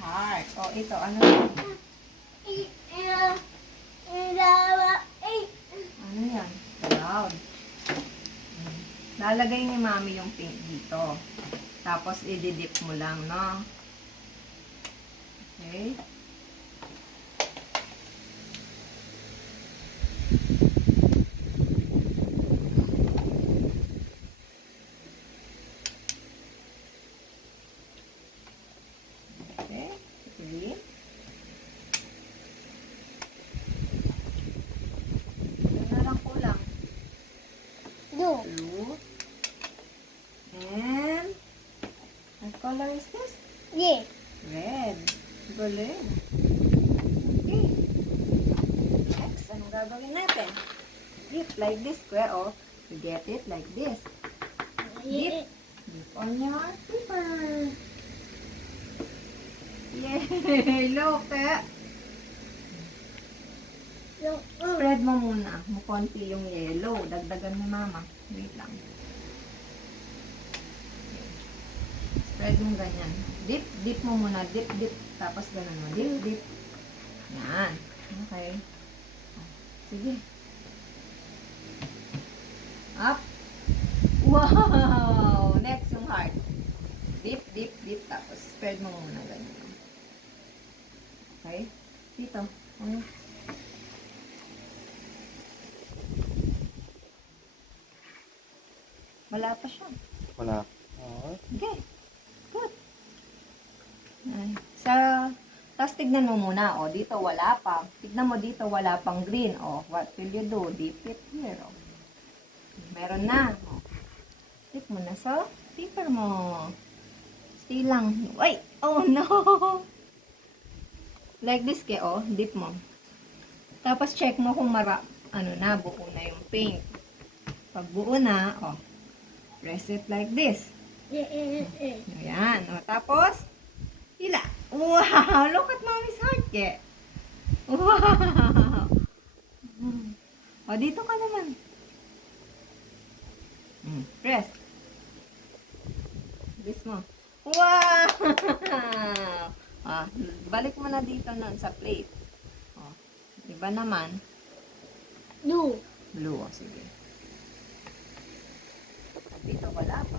Heart. O, ito. Ano yan? Ano yan? Cloud. Lalagay ni Mami yung pink dito. Tapos, i-dip mo lang, no? Okay. Okay. Green. Ito na lang kulang. Blue. And, what color is this? Red. Galing. Okay. Next, anong gagawin natin? Dip like this, square, oh. You get it like this. Dip. Dip on your paper. Yay! Look, eh. Spread mo muna. Konti yung yellow. Dagdagan ni Mama. Wait lang. Spread mo ganyan. Dip. Dip mo muna. Dip, dip. Tapos ganun mo. Dip, dip. Yan. Okay. Sige. Up. Wow! Next yung heart. Dip, dip, dip. Tapos spread mo muna ganyan. Okay? Dito. Ano? Wala pa siya. Wala. Okay. Good. Ay. Tapos tignan mo muna. O, dito wala pa. Tignan mo dito wala pang green. O, what will you do? Dip it here. O. Meron na. O. Dip mo na sa paper mo. Stay lang. Ay! Oh no! Like this ke, o. Dip mo. Tapos check mo kung buo na yung paint. Pag buo na, o. Press it like this. Ayan. O, tapos, hila. Wow! Look at Mommy's heart, ke. Wow! O, dito ka naman. Press. This mo. Wow! Balik mo na dito nun sa plate. O, iba naman. Blue. O, sige. Dito wala pa.